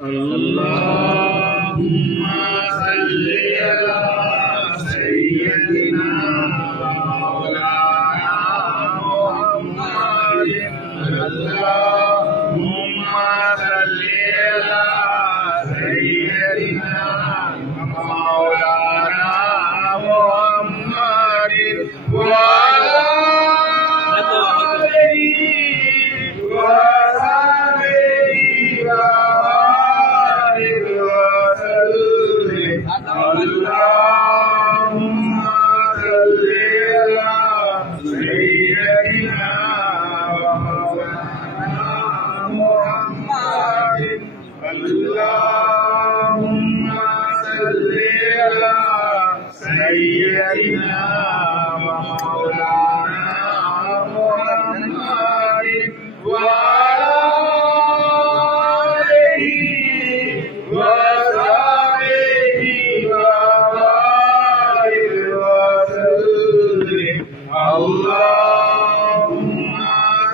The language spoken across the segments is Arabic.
اللهم صل على سيدنا مولانا محمد اللهم صل على سيدنا مولانا محمد وعلى آله وصحبه وبارك وسلم اللهم صل على سيدنا ومولانا محمد اللهم صل على سيدنا ومولانا محمد وعلى آله وصحبه وبارك وسلم اللهم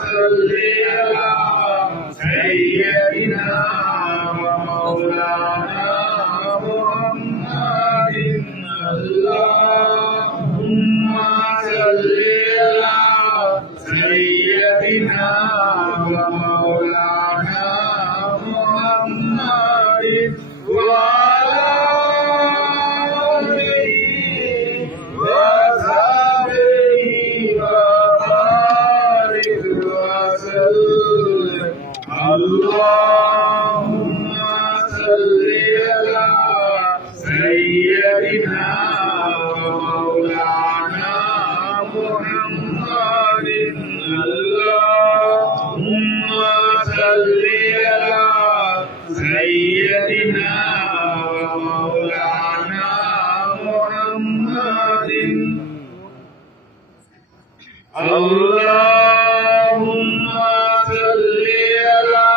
صل على سيدنا ومولانا محمد اللهم صل على سيدنا ومولانا محمد وعلى آله وصحبه وبارك وسلم اللهم صل على سيدنا ومولانا محمد اللهم صل على سيدنا ومولانا محمد اللهم صل على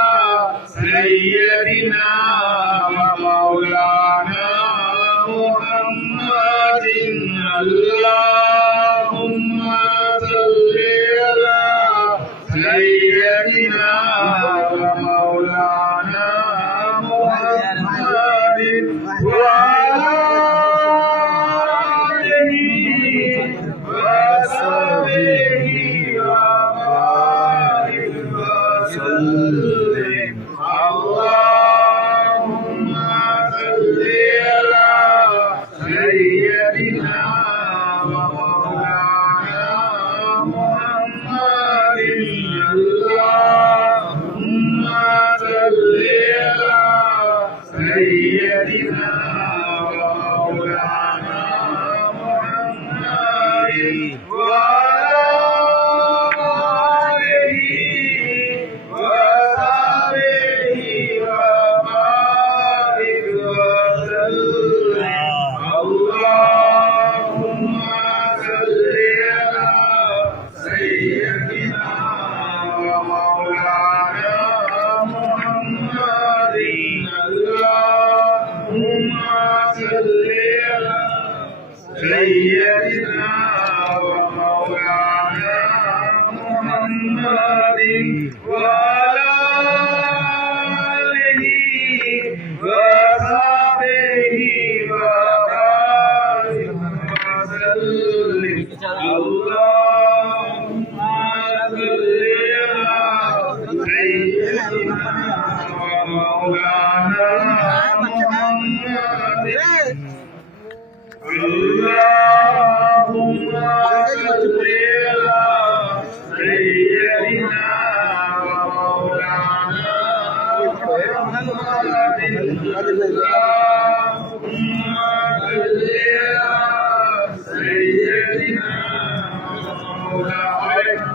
سيدنا ومولانا محمد اللهم صل على سيدنا ومولانا محمد وعلى آله وصحبه وبارك وسلم اللهم صل على سيدنا ومولانا محمد اللهم صل على سيدنا ومولانا محمد وعلى آله وصحبه وبارك وسلم اللهم صل على سيدنا ومولانا محمد اللهم صل على سيدنا ومولانا محمد وعلى آله وصحبه وبارك وسلم اللهم صل على سيدنا ومولانا محمد اللهم صل على سيدنا ومولانا محمد اللهم صل على سيدنا ومولانا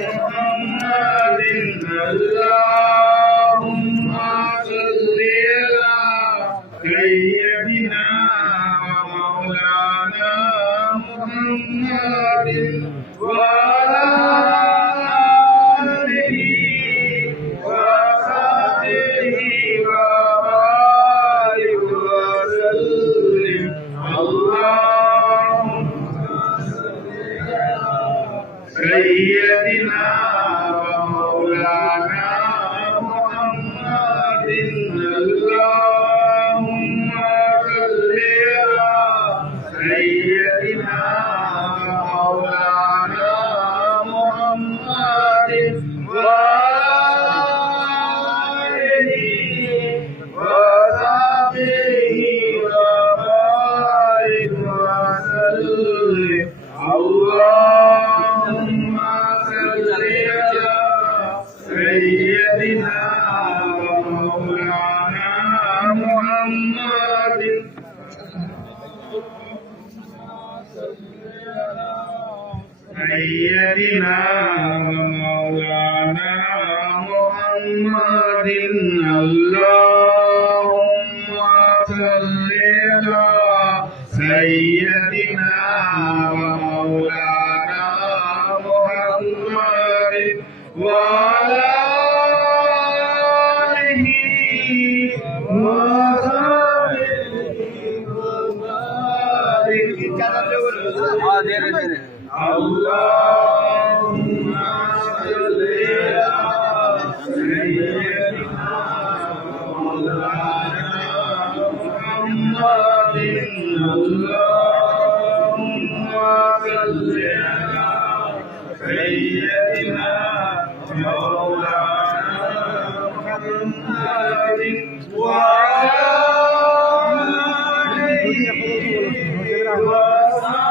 محمد اللهم صل على سيدنا ومولانا محمد وعلى آله وصحبه وبارك وسلم سيدنا ومولانا محمد اللهم صل على سيدنا ومولانا محمد وعلى آله وصحبه اللهم صل على سيدنا ومولانا محمد اللهم صل على سيدنا مولانا محمد وعلى آله وصحبه